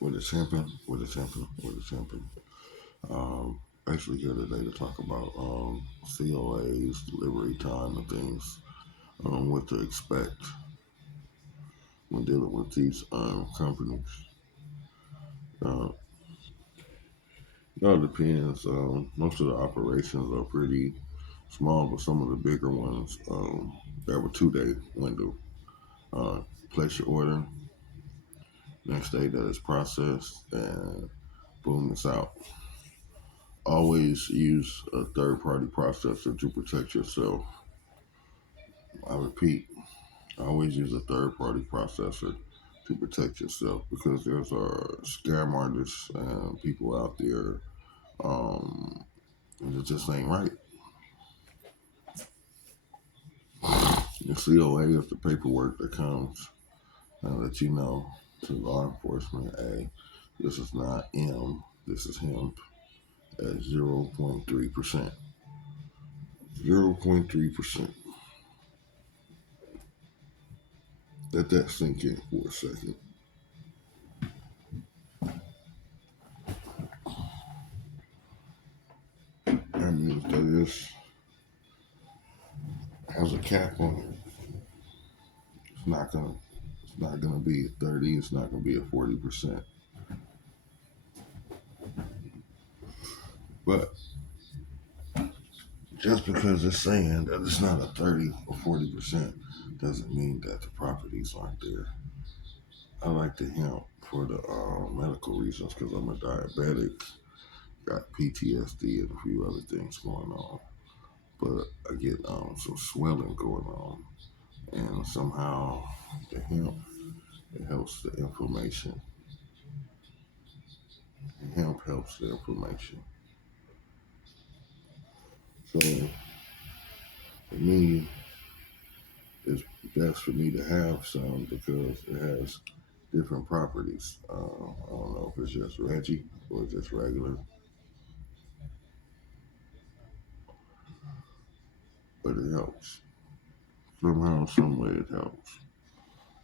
With a champion, with a champion, with a champion. Um, Actually here today to talk about COAs, delivery time, and things. What to expect when dealing with these companies. Uh, it all depends. Most of the operations are pretty small, but some of the bigger ones, they have a 2 day window. Uh, Place your order, next day that is processed, and boom, it's out. Always use a third party processor to protect yourself. I repeat, always use a third party processor to protect yourself because there's scam artists and people out there, and it just ain't right. The COA is the paperwork that comes and let you know to law enforcement, hey, this is not M, this is hemp at 0.3%. 0.3%. Let that sink in for a second. That means that this has a cap on it. It's not gonna it's not gonna be a 30, it's not gonna be a 40%. But just because it's saying that it's not a 30 or 40% doesn't mean that the properties aren't there. I like the hemp for the medical reasons because I'm a diabetic, got PTSD and a few other things going on. But I get some swelling going on, and somehow the hemp it helps the inflammation. The hemp helps the inflammation. So for me, it's best for me to have some because it has different properties. I don't know if it's just Reggie or just regular, but it helps. Somehow, some way it helps.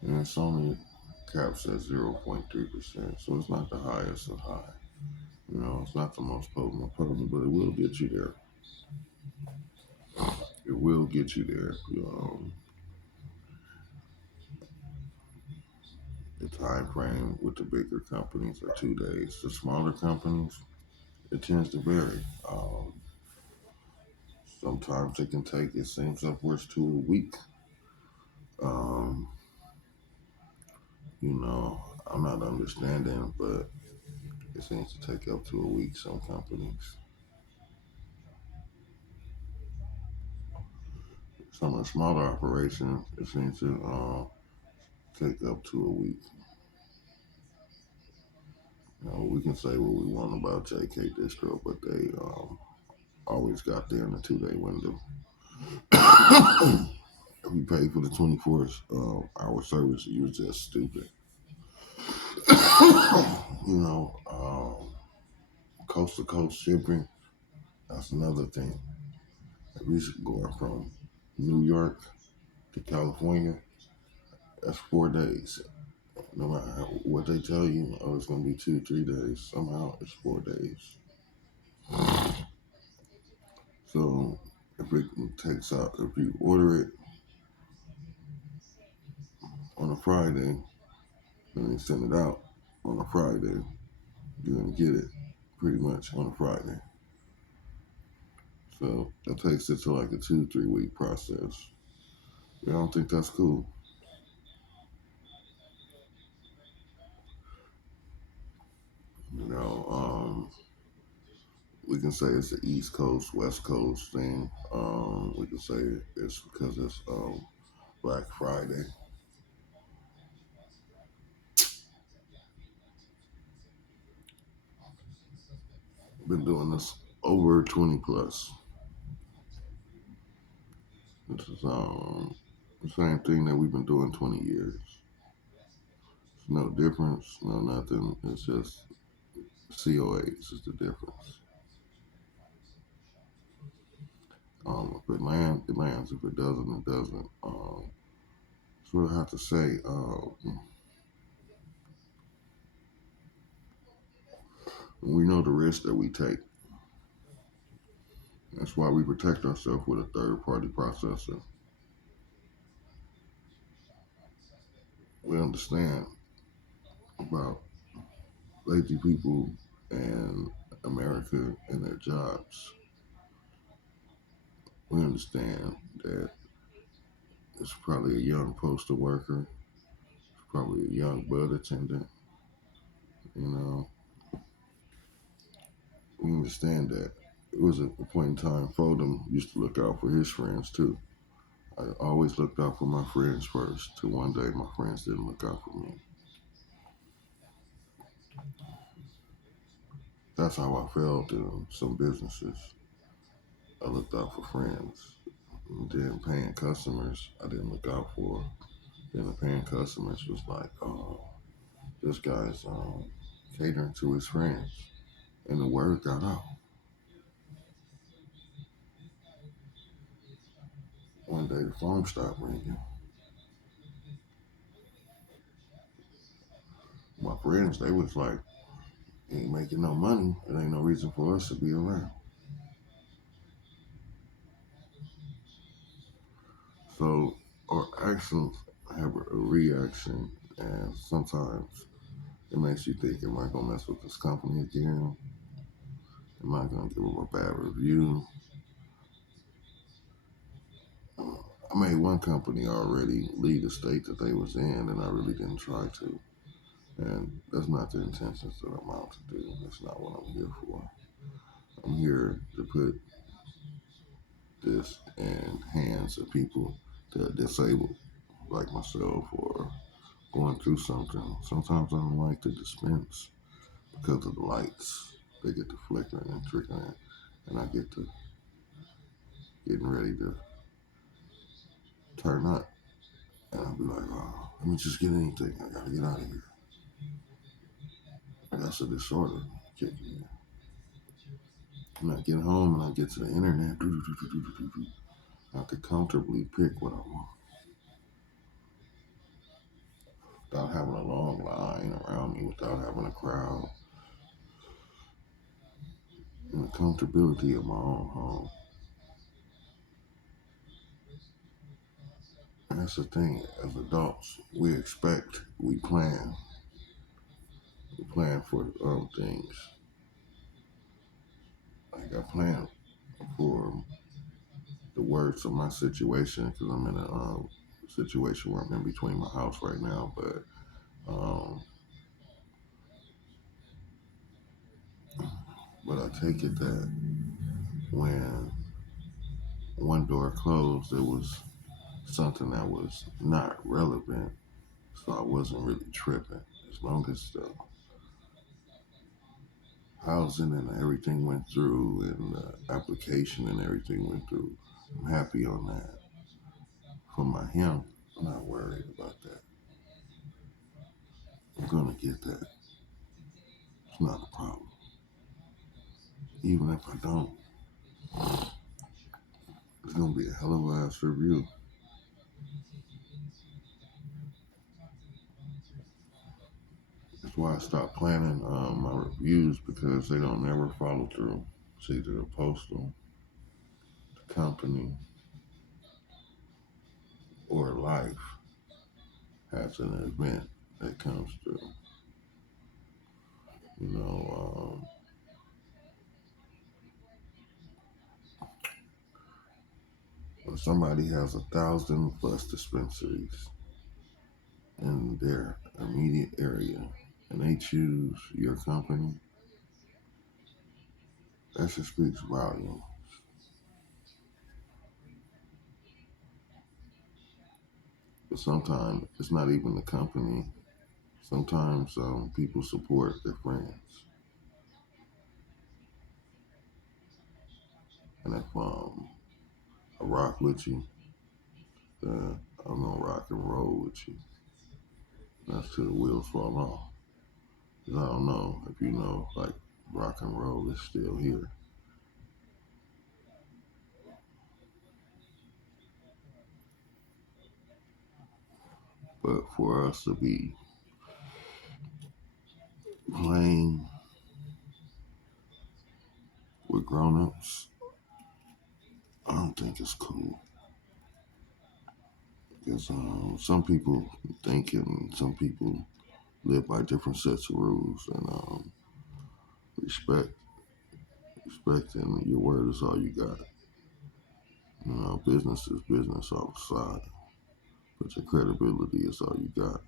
And it's only caps at 0.3%, so it's not the highest of high. It's not the most potent, but it will get you there. It will get you there. The time frame with the bigger companies are 2 days. The smaller companies, it tends to vary. Sometimes it can take, it seems, upwards to a week. Um, I'm not understanding, but it seems to take up to a week, some companies. Some of the smaller operations, it seems to take up to a week. We can say what we want about JK Distro, but they always got there in the 2 day window. If you pay for the 24 hour service, you're just stupid. Coast to coast shipping, that's another thing. If you're going from New York to California, that's 4 days. No matter what they tell you, oh, it's going to be 2, 3 days. Somehow it's 4 days. So if you order it on a Friday and they send it out on a Friday, you're going to get it pretty much on a Friday. So that takes it to like a 2, 3 week process. I don't think that's cool. You know, we can say it's the East Coast, West Coast thing. We can say it's because it's Black Friday. Been doing this over 20 plus. This is the same thing that we've been doing 20 years. It's no difference, no nothing. It's just COAs is the difference. If it lands, it lands. If it doesn't, it doesn't. So what I have to say, We know the risk that we take. That's why we protect ourselves with a third party processor. We understand about lazy people and America and their jobs. We understand that it's probably a young postal worker, probably a young bud attendant. You know, we understand that. It was a point in time Fodem used to look out for his friends too. I always looked out for my friends first, till one day my friends didn't look out for me. That's how I failed in some businesses. I looked out for friends. And then paying customers, I didn't look out for. Then the paying customers was like, oh, this guy's catering to his friends. And the word got out. One day the phone stopped ringing. My friends, they was like, ain't making no money. It ain't no reason for us to be around. So our actions have a reaction, and sometimes it makes you think, am I gonna mess with this company again? Am I gonna give them a bad review? I made one company already leave the state that they was in, and I really didn't try to. And that's not the intentions that I'm out to do. That's not what I'm here for. I'm here to put this in hands of people that are disabled, like myself, or going through something. Sometimes I don't like to dispense because of the lights. They get to flickering and trickling, and I get to getting ready to turn up. And I'll be like, oh, let me just get anything. I gotta get out of here. And that's a disorder kicking in. And I get home and I get to the internet. I could comfortably pick what I want without having a long line around me, without having a crowd, and the comfortability of my own home. And that's the thing, as adults, we plan for things. Like I plan for the worst of my situation because I'm in a situation where I'm in between my house right now. Um, but I take it that when one door closed, it was something that was not relevant, so I wasn't really tripping. As long as the housing and everything went through and the application and everything went through, I'm happy on that. For my him, I'm not worried about that. I'm gonna get that. It's not a problem. Even if I don't, it's gonna be a hell of a ass review. That's why I stopped planning my reviews because they don't never follow through. It's either the postal, the company, or life has an event that comes through. You know, when somebody has 1,000 plus dispensaries in their immediate area and they choose your company, that just speaks volume. But sometimes it's not even the company. Sometimes people support their friends. And if I rock with you, I'm gonna rock and roll with you. That's till the wheels fall off. 'Cause I don't know if you know, like rock and roll is still here. But for us to be playing grown-ups, I don't think it's cool. Because some people think and some people live by different sets of rules, and respect, respect, and your word is all you got. Business is business outside, but your credibility is all you got.